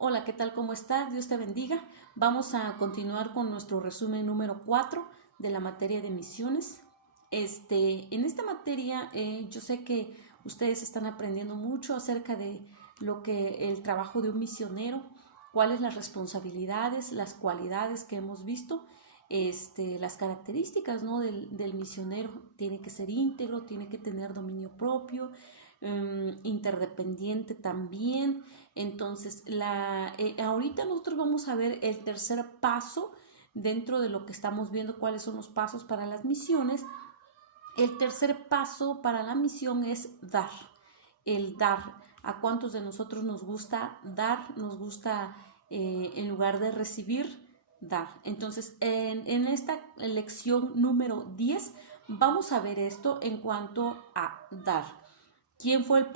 Hola, ¿qué tal? ¿Cómo estás? Dios te bendiga. Vamos a continuar con nuestro resumen número 4 de la materia de misiones. En esta materia yo sé que ustedes están aprendiendo mucho acerca de lo que el trabajo de un misionero, cuáles las responsabilidades, las cualidades que hemos visto, las características, ¿no? del misionero. Tiene que ser íntegro, tiene que tener dominio propio, interdependiente también. Entonces, ahorita nosotros vamos a ver el tercer paso dentro de lo que estamos viendo, cuáles son los pasos para las misiones. El tercer paso para la misión es dar, el dar. ¿A cuántos de nosotros nos gusta dar? Nos gusta, en lugar de recibir, dar. Entonces, en esta lección número 10 vamos a ver esto en cuanto a dar. ¿Quién fue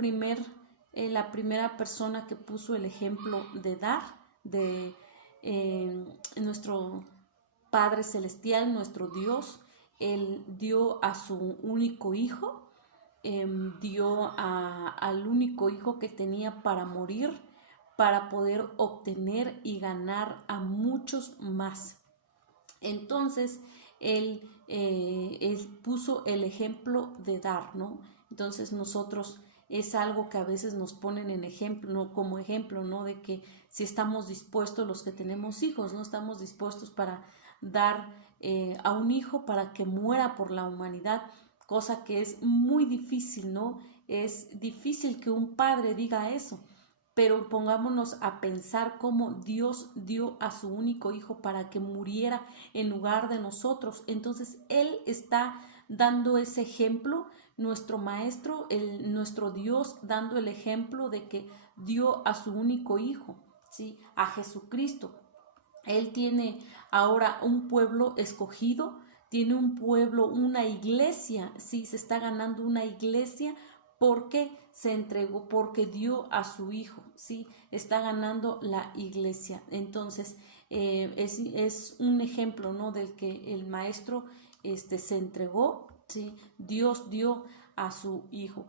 la primera persona que puso el ejemplo de dar? De nuestro Padre Celestial, nuestro Dios. Él dio a su único hijo, dio al único hijo que tenía para morir, para poder obtener y ganar a muchos más. Entonces, él puso el ejemplo de dar, ¿no? Entonces nosotros es algo que a veces nos ponen en ejemplo, ¿no? Como ejemplo, ¿no? De que si estamos dispuestos, los que tenemos hijos, ¿no? Estamos dispuestos para dar a un hijo para que muera por la humanidad, cosa que es muy difícil, ¿no? Es difícil que un padre diga eso, pero pongámonos a pensar cómo Dios dio a su único hijo para que muriera en lugar de nosotros. Entonces Él está dando ese ejemplo, nuestro maestro, nuestro Dios, dando el ejemplo de que dio a su único hijo, ¿sí? A Jesucristo. Él tiene ahora un pueblo escogido, tiene un pueblo, una iglesia, sí, se está ganando una iglesia porque se entregó, porque dio a su hijo, sí, está ganando la iglesia. Entonces, es un ejemplo, ¿no? Del que el maestro se entregó, sí, Dios dio a su hijo.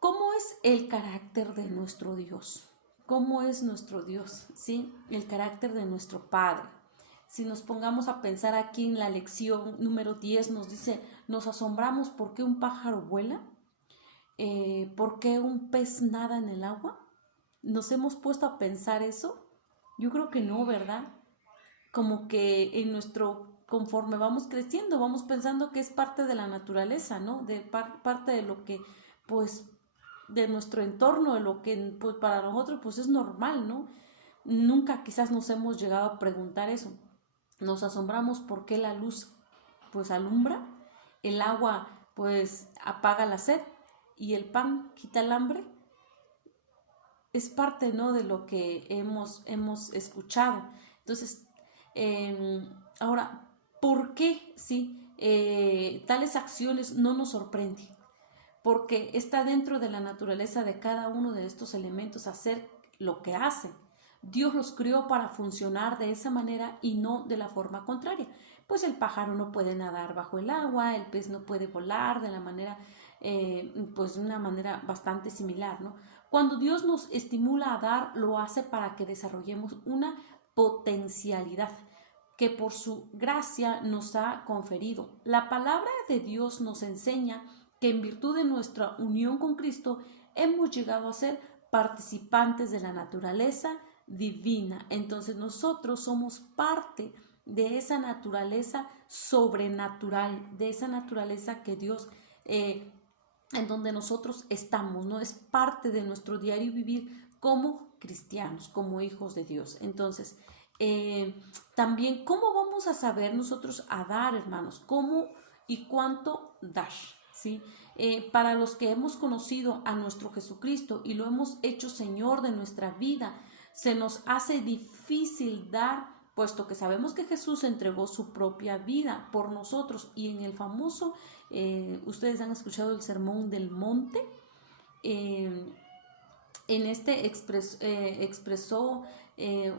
¿Cómo es el carácter de nuestro Dios? ¿Cómo es nuestro Dios? ¿Sí? El carácter de nuestro Padre. Si nos pongamos a pensar aquí en la lección número 10, nos dice, nos asombramos por qué un pájaro vuela, por qué un pez nada en el agua. ¿Nos hemos puesto a pensar eso? Yo creo que no, ¿verdad? Como que conforme vamos creciendo, vamos pensando que es parte de la naturaleza, ¿no? Parte de lo que, pues, de nuestro entorno, de lo que pues para nosotros pues es normal, ¿no? Nunca quizás nos hemos llegado a preguntar eso. Nos asombramos por qué la luz pues alumbra, el agua pues apaga la sed y el pan quita el hambre. Es parte, ¿no? De lo que hemos escuchado. Entonces, ahora, ¿por qué sí, tales acciones no nos sorprenden? Porque está dentro de la naturaleza de cada uno de estos elementos hacer lo que hacen. Dios los creó para funcionar de esa manera y no de la forma contraria. Pues el pájaro no puede nadar bajo el agua, el pez no puede volar de la manera, pues de una manera bastante similar, ¿no? Cuando Dios nos estimula a dar, lo hace para que desarrollemos una potencialidad que por su gracia nos ha conferido. La palabra de Dios nos enseña que en virtud de nuestra unión con Cristo hemos llegado a ser participantes de la naturaleza divina. Entonces nosotros somos parte de esa naturaleza sobrenatural, de esa naturaleza que Dios, en donde nosotros estamos, ¿no? Es parte de nuestro diario vivir como cristianos, como hijos de Dios. Entonces, también, ¿cómo vamos a saber nosotros a dar, hermanos? ¿Cómo y cuánto dar? ¿Sí? Para los que hemos conocido a nuestro Jesucristo y lo hemos hecho Señor de nuestra vida, se nos hace difícil dar, puesto que sabemos que Jesús entregó su propia vida por nosotros. Y en el famoso, ustedes han escuchado el Sermón del Monte, en expresó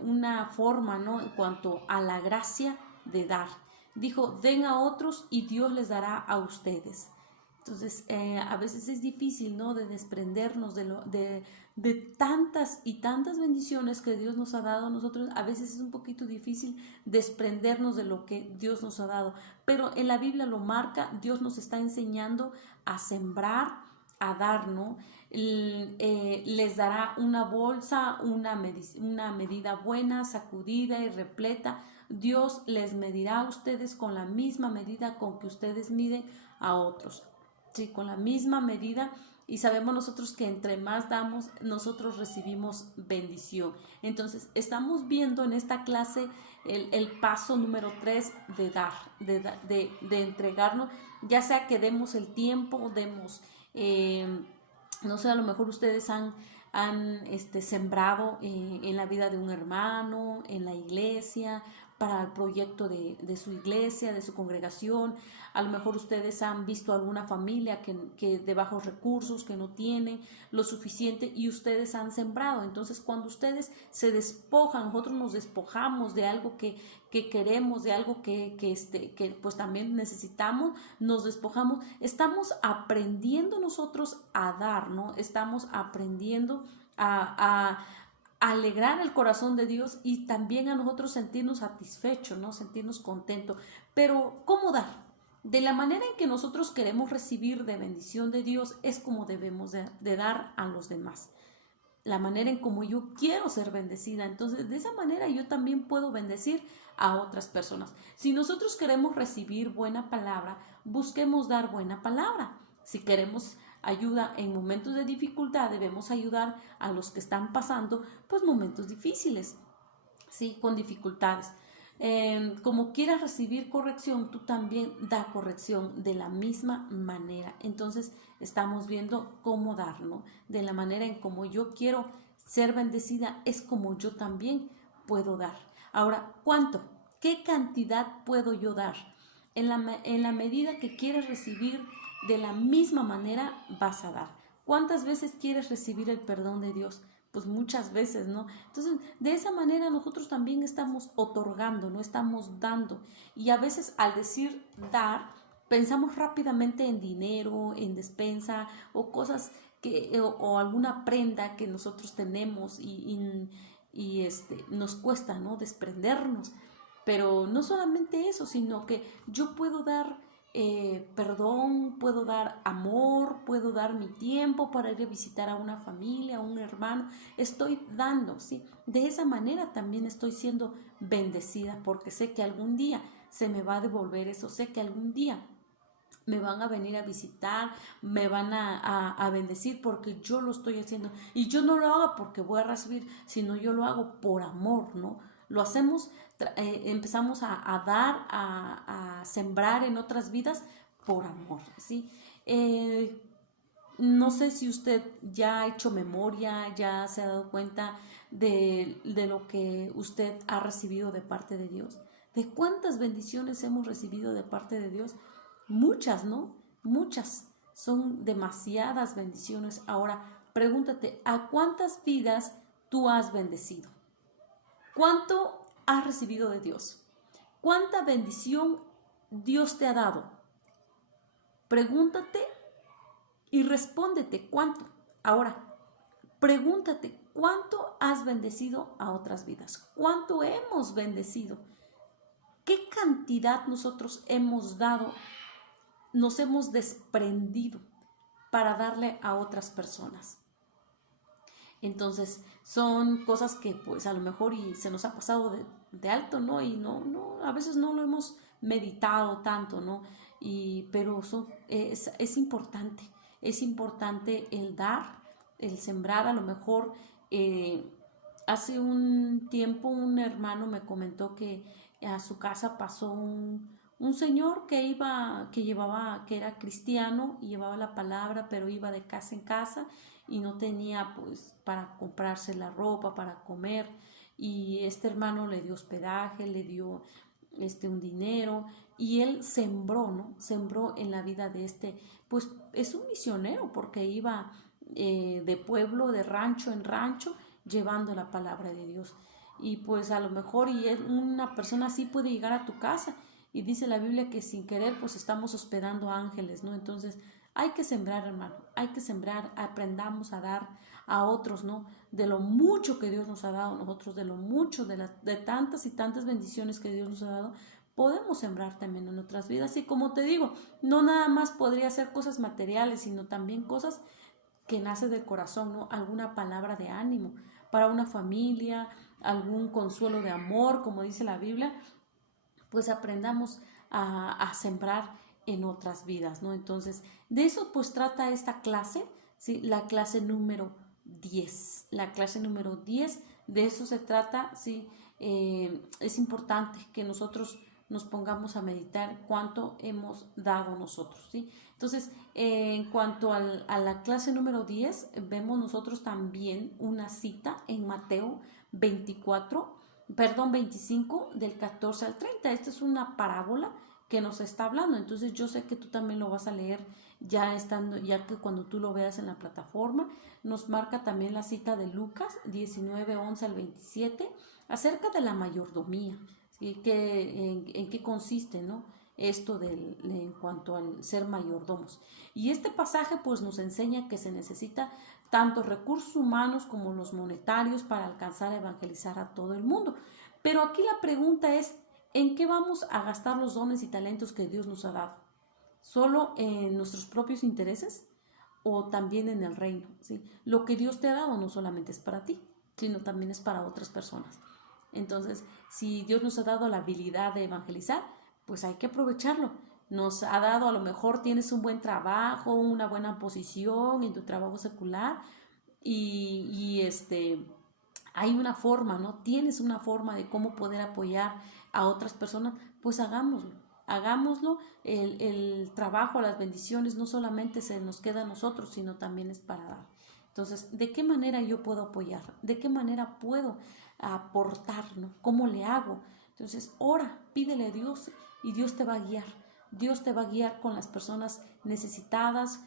una forma, ¿no? En cuanto a la gracia de dar. Dijo, den a otros y Dios les dará a ustedes. Entonces, a veces es difícil, ¿no? De desprendernos de tantas y tantas bendiciones que Dios nos ha dado a nosotros. A veces es un poquito difícil desprendernos de lo que Dios nos ha dado. Pero en la Biblia lo marca, Dios nos está enseñando a sembrar, a dar, ¿no? Les dará una bolsa, una medida buena, sacudida y repleta. Dios les medirá a ustedes con la misma medida con que ustedes miden a otros. Sí, con la misma medida, y sabemos nosotros que entre más damos, nosotros recibimos bendición. Entonces, estamos viendo en esta clase el paso número 3 de dar, de entregarnos, ya sea que demos el tiempo, demos, no sé, a lo mejor ustedes han sembrado en la vida de un hermano, en la iglesia, para el proyecto de su iglesia, de su congregación. A lo mejor ustedes han visto alguna familia que de bajos recursos, que no tienen lo suficiente, y ustedes han sembrado. Entonces, cuando ustedes se despojan, nosotros nos despojamos de algo que queremos, de algo que pues también necesitamos, nos despojamos, estamos aprendiendo nosotros a dar, ¿no? Estamos aprendiendo a alegrar el corazón de Dios, y también a nosotros sentirnos satisfechos, ¿no? Sentirnos contentos. Pero, ¿cómo dar? De la manera en que nosotros queremos recibir de bendición de Dios es como debemos de dar a los demás. La manera en como yo quiero ser bendecida. Entonces, de esa manera yo también puedo bendecir a otras personas. Si nosotros queremos recibir buena palabra, busquemos dar buena palabra. Si queremos ayuda en momentos de dificultad, debemos ayudar a los que están pasando pues momentos difíciles, ¿sí? Con dificultades. Como quieras recibir corrección, tú también da corrección de la misma manera. Entonces estamos viendo cómo dar, ¿no? De la manera en como yo quiero ser bendecida, es como yo también puedo dar. Ahora, ¿cuánto? ¿Qué cantidad puedo yo dar? En la medida que quieres recibir, de la misma manera vas a dar. ¿Cuántas veces quieres recibir el perdón de Dios? Pues muchas veces, ¿no? Entonces, de esa manera nosotros también estamos otorgando, no estamos dando. Y a veces al decir dar, pensamos rápidamente en dinero, en despensa o cosas o alguna prenda que nosotros tenemos y nos cuesta, ¿no? Desprendernos. Pero no solamente eso, sino que yo puedo dar perdón, puedo dar amor, puedo dar mi tiempo para ir a visitar a una familia, a un hermano. Estoy dando, ¿sí? De esa manera también estoy siendo bendecida, porque sé que algún día se me va a devolver eso, sé que algún día me van a venir a visitar, me van a bendecir porque yo lo estoy haciendo. Y yo no lo hago porque voy a recibir, sino yo lo hago por amor, ¿no? Lo hacemos, empezamos a dar, a sembrar en otras vidas por amor, ¿sí? No sé si usted ya ha hecho memoria, ya se ha dado cuenta de lo que usted ha recibido de parte de Dios, de cuántas bendiciones hemos recibido de parte de Dios. Muchas, ¿no? Muchas. Son demasiadas bendiciones. Ahora, pregúntate, ¿a cuántas vidas tú has bendecido? ¿Cuánto has recibido de Dios? ¿Cuánta bendición Dios te ha dado? Pregúntate y respóndete cuánto. Ahora, pregúntate cuánto has bendecido a otras vidas. ¿Cuánto hemos bendecido? ¿Qué cantidad nosotros hemos dado, nos hemos desprendido para darle a otras personas? Entonces son cosas que pues a lo mejor y se nos ha pasado de alto, ¿no? Y a veces no lo hemos meditado tanto, ¿no? Pero es importante el dar, el sembrar. A lo mejor hace un tiempo un hermano me comentó que a su casa pasó un señor que era cristiano y llevaba la palabra, pero iba de casa en casa y no tenía pues para comprarse la ropa, para comer, y este hermano le dio hospedaje, le dio un dinero, y él sembró, ¿no? Sembró en la vida de pues es un misionero porque iba de pueblo, de rancho en rancho, llevando la palabra de Dios. Y pues a lo mejor una persona así puede llegar a tu casa, y dice la Biblia que sin querer pues estamos hospedando ángeles, ¿no? Entonces hay que sembrar, hermano, hay que sembrar, aprendamos a dar a otros, ¿no? De lo mucho que Dios nos ha dado a nosotros, de lo mucho, de tantas y tantas bendiciones que Dios nos ha dado, podemos sembrar también en nuestras vidas. Y como te digo, no nada más podría ser cosas materiales, sino también cosas que nace del corazón, ¿no? Alguna palabra de ánimo para una familia, algún consuelo de amor, como dice la Biblia, pues aprendamos a sembrar en otras vidas, ¿no? Entonces, de eso pues trata esta clase, ¿sí? La clase número 10. La clase número 10, de eso se trata, ¿sí? Es importante que nosotros nos pongamos a meditar cuánto hemos dado nosotros, ¿sí? Entonces, en cuanto a la clase número 10, vemos nosotros también una cita en Mateo 25, del 14 al 30. Esta es una parábola que nos está hablando. Entonces yo sé que tú también lo vas a leer ya que cuando tú lo veas en la plataforma. Nos marca también la cita de Lucas 19, 11 al 27, acerca de la mayordomía, ¿sí? ¿En qué consiste, ¿no? Esto en cuanto al ser mayordomos. Y este pasaje pues nos enseña que se necesita tanto recursos humanos como los monetarios para alcanzar a evangelizar a todo el mundo. Pero aquí la pregunta es, ¿en qué vamos a gastar los dones y talentos que Dios nos ha dado? ¿Solo en nuestros propios intereses o también en el reino? ¿Sí? Lo que Dios te ha dado no solamente es para ti, sino también es para otras personas. Entonces, si Dios nos ha dado la habilidad de evangelizar, pues hay que aprovecharlo. Nos ha dado, a lo mejor tienes un buen trabajo, una buena posición en tu trabajo secular y hay una forma, ¿no? Tienes una forma de cómo poder apoyar a otras personas, pues hagámoslo. Hagámoslo, el trabajo, las bendiciones no solamente se nos queda a nosotros, sino también es para dar. Entonces, ¿de qué manera yo puedo apoyar? ¿De qué manera puedo aportar, ¿no? ¿Cómo le hago? Entonces, ora, pídele a Dios y Dios te va a guiar. Dios te va a guiar con las personas necesitadas,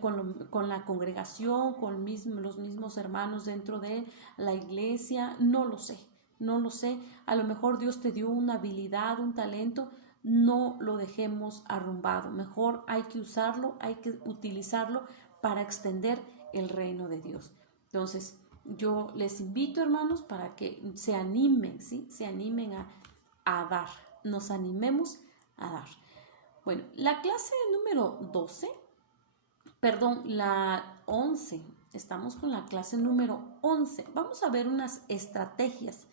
con la congregación, con los mismos hermanos dentro de la iglesia. No lo sé, no lo sé. A lo mejor Dios te dio una habilidad, un talento. No lo dejemos arrumbado. Mejor hay que usarlo, hay que utilizarlo para extender el reino de Dios. Entonces, yo les invito, hermanos, para que se animen, ¿sí? Se animen a dar. Nos animemos a dar. Bueno, la clase número 12, perdón, la 11. Estamos con la clase número 11. Vamos a ver unas estrategias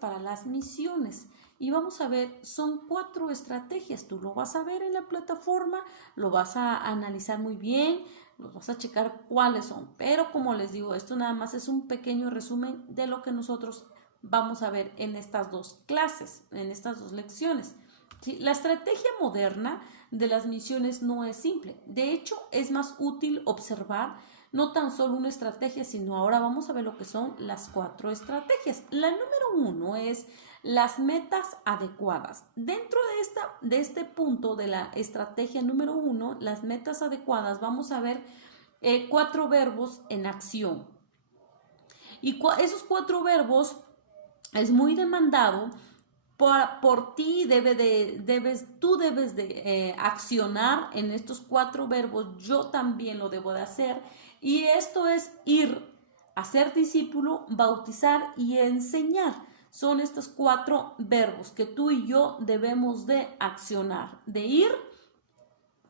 para las misiones. Y vamos a ver, son 4 estrategias. Tú lo vas a ver en la plataforma, lo vas a analizar muy bien, los vas a checar cuáles son. Pero como les digo, esto nada más es un pequeño resumen de lo que nosotros vamos a ver en estas 2 clases, en estas 2 lecciones. ¿Sí? La estrategia moderna de las misiones no es simple. De hecho, es más útil observar no tan solo una estrategia, sino ahora vamos a ver lo que son las 4 estrategias. La número 1 es las metas adecuadas. Dentro de este punto de la estrategia número 1, las metas adecuadas, vamos a ver 4 verbos en acción. Y esos 4 verbos es muy demandado. Por ti tú debes de accionar en estos 4 verbos. Yo también lo debo de hacer. Y esto es ir, hacer discípulo, bautizar y enseñar. Son estos 4 verbos que tú y yo debemos de accionar. De ir,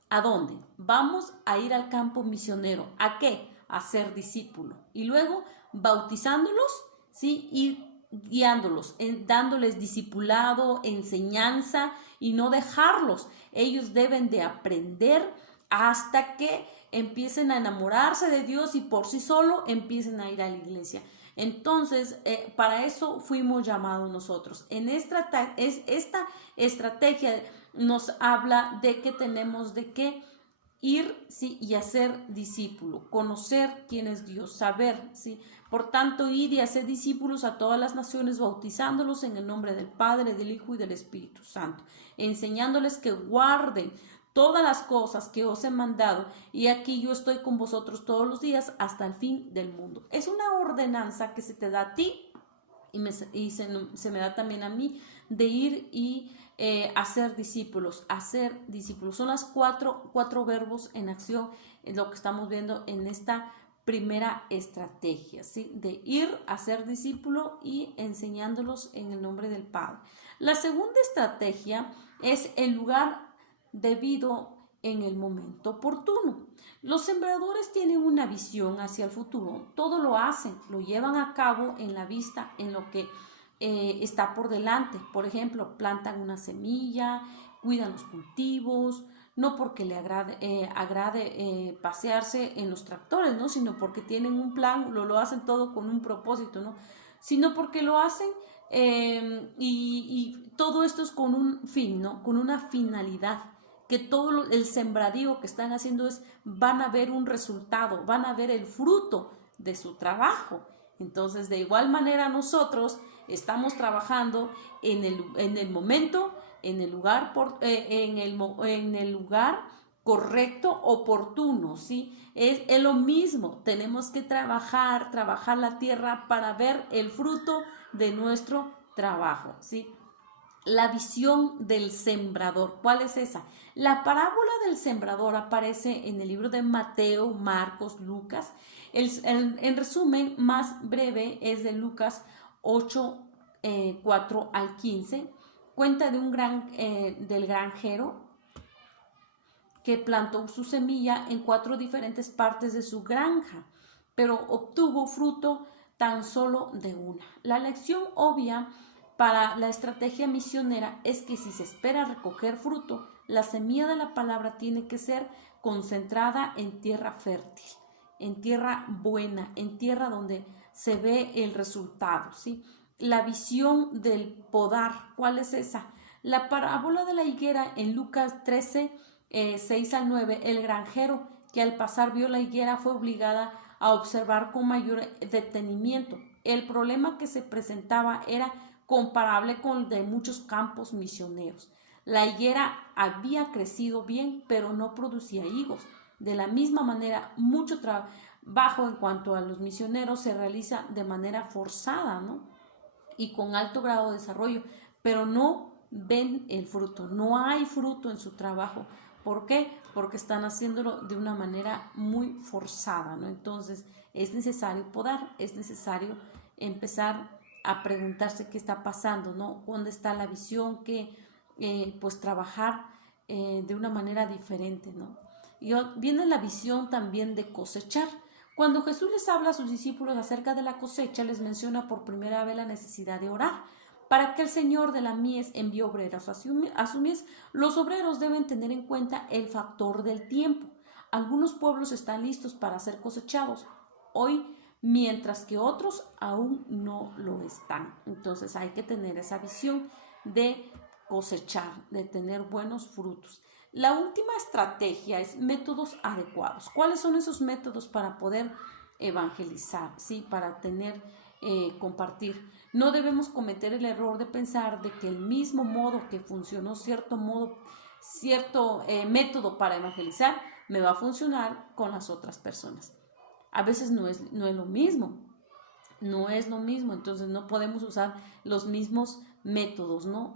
¿a dónde? Vamos a ir al campo misionero. ¿A qué? A ser discípulo. Y luego bautizándolos, ¿sí? Y guiándolos, dándoles discipulado, enseñanza y no dejarlos. Ellos deben de aprender hasta que empiecen a enamorarse de Dios y por sí solo empiecen a ir a la iglesia. Entonces, para eso fuimos llamados nosotros. Esta estrategia nos habla de que tenemos de que ir, ¿sí? Y hacer discípulo, conocer quién es Dios, saber, ¿sí? Por tanto, id y hacer discípulos a todas las naciones, bautizándolos en el nombre del Padre, del Hijo y del Espíritu Santo, enseñándoles que guarden todas las cosas que os he mandado, y aquí yo estoy con vosotros todos los días hasta el fin del mundo. Es una ordenanza que se te da a ti y se me da también a mí de ir y hacer discípulos, hacer discípulos. Son las cuatro verbos en acción, en lo que estamos viendo en esta primera estrategia, ¿sí? De ir a ser discípulo y enseñándolos en el nombre del Padre. La segunda estrategia es el lugar debido en el momento oportuno. Los sembradores tienen una visión hacia el futuro, todo lo hacen, lo llevan a cabo en la vista, en lo que está por delante. Por ejemplo, plantan una semilla, cuidan los cultivos, no porque le agrade pasearse en los tractores, ¿no? Sino porque tienen un plan, lo hacen todo con un propósito, ¿no? Sino porque lo hacen y todo esto es con un fin, ¿no? Con una finalidad, que todo el sembradío que están haciendo van a ver un resultado, van a ver el fruto de su trabajo. Entonces, de igual manera nosotros estamos trabajando en el momento, en el lugar, en el lugar correcto, oportuno, ¿sí? Es lo mismo, tenemos que trabajar la tierra para ver el fruto de nuestro trabajo, ¿sí? La visión del sembrador, ¿cuál es esa? La parábola del sembrador aparece en el libro de Mateo, Marcos, Lucas. En resumen, más breve es de Lucas 8, 4 al 15. Cuenta de del granjero que plantó su semilla en 4 diferentes partes de su granja, pero obtuvo fruto tan solo de una. La lección obvia para la estrategia misionera es que si se espera recoger fruto, la semilla de la palabra tiene que ser concentrada en tierra fértil, en tierra buena, en tierra donde se ve el resultado, ¿sí? La visión del podar, ¿cuál es esa? La parábola de la higuera en Lucas 13, 6 al 9, el granjero que al pasar vio la higuera fue obligada a observar con mayor detenimiento. El problema que se presentaba era comparable con el de muchos campos misioneros. La higuera había crecido bien, pero no producía higos. De la misma manera, mucho trabajo en cuanto a los misioneros se realiza de manera forzada, ¿no? Y con alto grado de desarrollo, pero no ven el fruto, no hay fruto en su trabajo. ¿Por qué? Porque están haciéndolo de una manera muy forzada, ¿no? Entonces es necesario podar, es necesario empezar a preguntarse qué está pasando, ¿no? ¿Dónde está la visión? Que pues trabajar de una manera diferente, ¿no? Y viene la visión también de cosechar. Cuando Jesús les habla a sus discípulos acerca de la cosecha, les menciona por primera vez la necesidad de orar. Para que el Señor de la mies envíe obreros a su mies, los obreros deben tener en cuenta el factor del tiempo. Algunos pueblos están listos para ser cosechados hoy, mientras que otros aún no lo están. Entonces hay que tener esa visión de cosechar, de tener buenos frutos. La última estrategia es métodos adecuados. ¿Cuáles son esos métodos para poder evangelizar? ¿Sí? Para compartir. No debemos cometer el error de pensar de que el mismo modo que funcionó cierto método para evangelizar me va a funcionar con las otras personas. A veces no es lo mismo. No es lo mismo, entonces no podemos usar los mismos métodos, ¿no?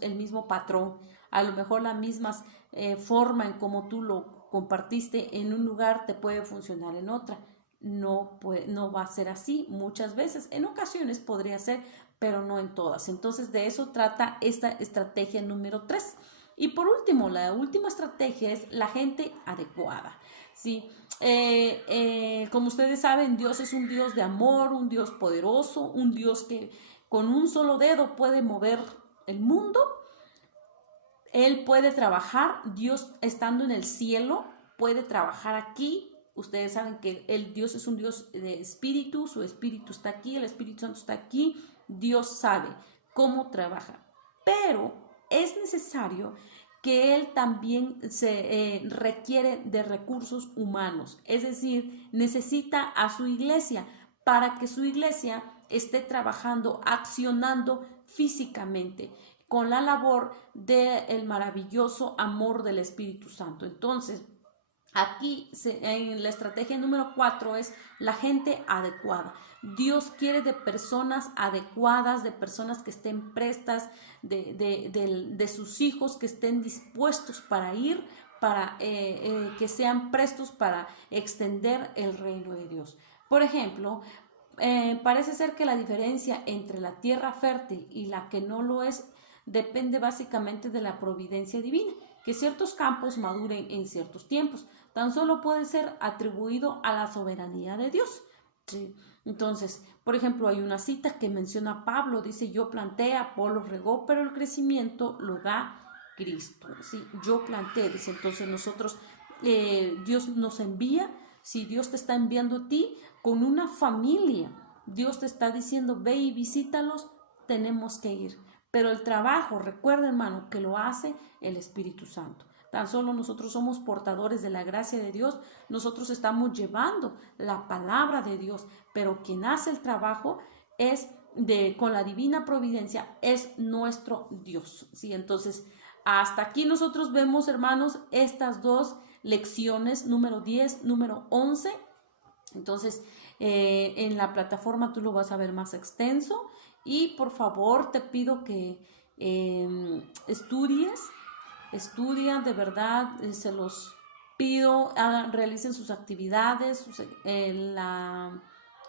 El mismo patrón, a lo mejor la misma forma en cómo tú lo compartiste en un lugar te puede funcionar en otra. No va a ser así muchas veces, en ocasiones podría ser, pero no en todas. Entonces de eso trata esta estrategia número 3. Y por último, la última estrategia es la gente adecuada, ¿sí? Como ustedes saben, Dios es un Dios de amor, un Dios poderoso, un Dios que con un solo dedo puede mover el mundo. Él puede trabajar, Dios estando en el cielo, puede trabajar aquí. Ustedes saben que Dios es un Dios de espíritu, su espíritu está aquí, el Espíritu Santo está aquí. Dios sabe cómo trabaja, pero es necesario que Él también se requiere de recursos humanos, es decir, necesita a su iglesia para que su iglesia esté trabajando, accionando físicamente con la labor del maravilloso amor del Espíritu Santo. Entonces, Aquí en la estrategia número 4 es la gente adecuada. Dios quiere de personas adecuadas, de personas que estén prestas, de sus hijos que estén dispuestos para ir, para que sean prestos para extender el reino de Dios. Por ejemplo, parece ser que la diferencia entre la tierra fértil y la que no lo es depende básicamente de la providencia divina, que ciertos campos maduren en ciertos tiempos. Tan solo puede ser atribuido a la soberanía de Dios. ¿Sí? Entonces, por ejemplo, hay una cita que menciona Pablo, dice, yo planté, Apolo regó, pero el crecimiento lo da Cristo. ¿Sí? Yo planté, dice, entonces nosotros, Dios nos envía, si Dios te está enviando a ti con una familia, Dios te está diciendo, ve y visítalos, tenemos que ir. Pero el trabajo, recuerda hermano, que lo hace el Espíritu Santo. Tan solo nosotros somos portadores de la gracia de Dios, nosotros estamos llevando la palabra de Dios, pero quien hace el trabajo es con la divina providencia, es nuestro Dios. ¿Sí? Entonces, hasta aquí nosotros vemos, hermanos, estas dos lecciones, número 10, número 11. Entonces, en la plataforma tú lo vas a ver más extenso y por favor te pido que estudia de verdad, se los pido, realicen sus actividades, la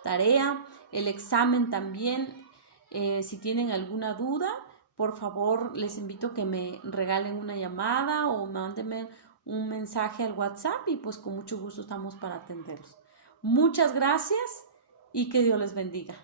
tarea, el examen también. Si tienen alguna duda, por favor les invito a que me regalen una llamada o mándenme un mensaje al WhatsApp y pues con mucho gusto estamos para atenderlos. Muchas gracias y que Dios les bendiga.